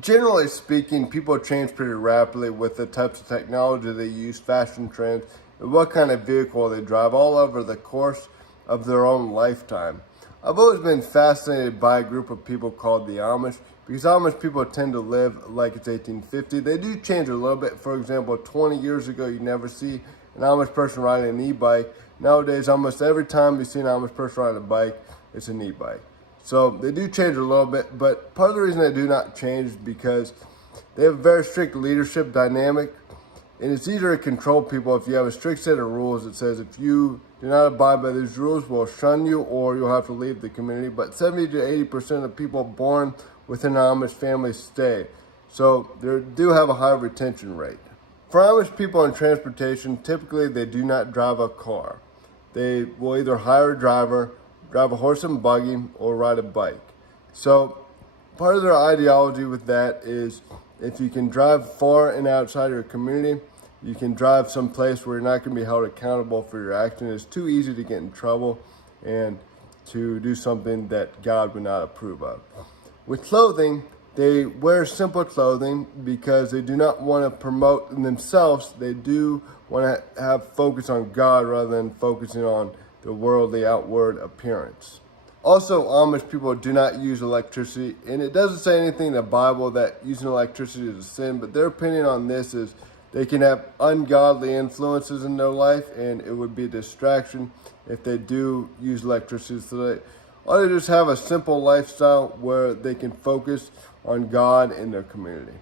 Generally speaking, people change pretty rapidly with the types of technology they use, fashion trends, and what kind of vehicle they drive all over the course of their own lifetime. I've always been fascinated by a group of people called the Amish because Amish people tend to live like it's 1850. They do change a little bit. For example, 20 years ago, you never see an Amish person riding an e-bike. Nowadays, almost every time you see an Amish person riding a bike, it's an e-bike. So they do change a little bit, but part of the reason they do not change is because they have a very strict leadership dynamic, and it's easier to control people if you have a strict set of rules that says if you do not abide by these rules, we'll shun you or you'll have to leave the community. But 70 to 80% of people born within an Amish family stay. So they do have a high retention rate. For Amish people in transportation, typically they do not drive a car. They will either hire a driver, drive a horse and buggy, or ride a bike. So part of their ideology with that is if you can drive far and outside your community, you can drive someplace where you're not going to be held accountable for your action. It's too easy to get in trouble and to do something that God would not approve of. With clothing, they wear simple clothing because they do not want to promote themselves. They do want to have focus on God rather than focusing on the worldly outward appearance. Also, Amish people do not use electricity, and it doesn't say anything in the Bible that using electricity is a sin, but their opinion on this is they can have ungodly influences in their life, and it would be a distraction if they do use electricity. So they ought to just have a simple lifestyle where they can focus on God and their community.